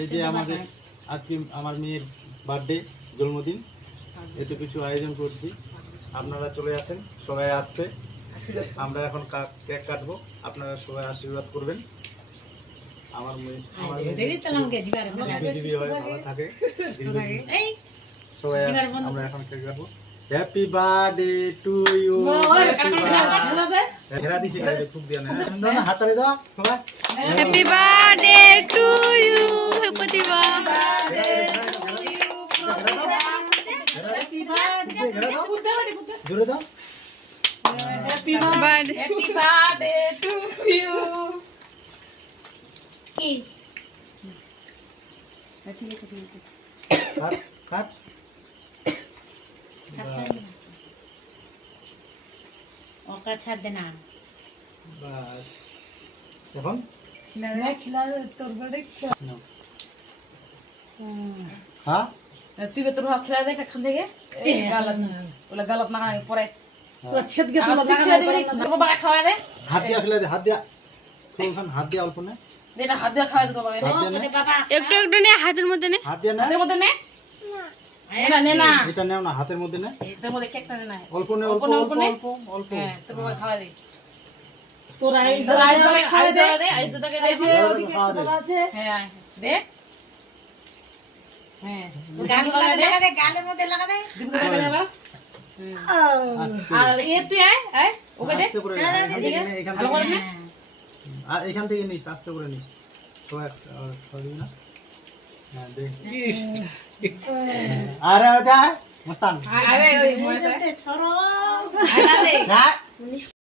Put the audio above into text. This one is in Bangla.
এই যে আমাদের আজকে আমার মেয়ের বার্থডে জন্মদিন, এত কিছু আয়োজন করছি, আপনারা চলে আসেন, সবাই আসছে। আমরা এখন কেক কাটবো, আপনারা সবাই আশীর্বাদ করবেন। আমার মেয়ে ভালো থাকে, সবাই আমরা এখন কেক কাটবো। Happy birthday to you. খুব দিয়া না হাতালে দাও সবাই। Happy birthday to you, happy birthday জোরে দাও। Happy birthday to you. ঠিক আছে ঠিক আছে, কাট ওকা ছাড় দে না। বাস এখন হ্যাঁ তুই তোর হাত খেলা দেখ এখান থেকে গালত না পরে খাওয়া দে, হাত দিয়া খেলে দে, হাত দিয়া হাত দিয়া অল্প না, হাত দিয়ে খাওয়া দে তোমাকে একটু একটু নে, হাতের মধ্যে নে, হাত দিয়া না, হাতের মধ্যে নে, নে না এটা নেও না, হাতের মধ্যে নে, এর মধ্যে কেকটা নে না, অল্প নে, অল্প অল্প অল্প। হ্যাঁ তোমাকে খাওয়া দে, তোর আইস আইস দে, আইস দে দে আছে। হ্যাঁ দে, হ্যাঁ লাগা দে, গালের মধ্যে লাগা দে। আর এ তুই আয় আয় ওকে দে, ভালো করে নে, আর এখান থেকে নিস, আস্তে করে নিস, সবাই দিবি না। হ্যাঁ দে, আরে যা মস্তান আরে ওই মনে সরব আয় দে না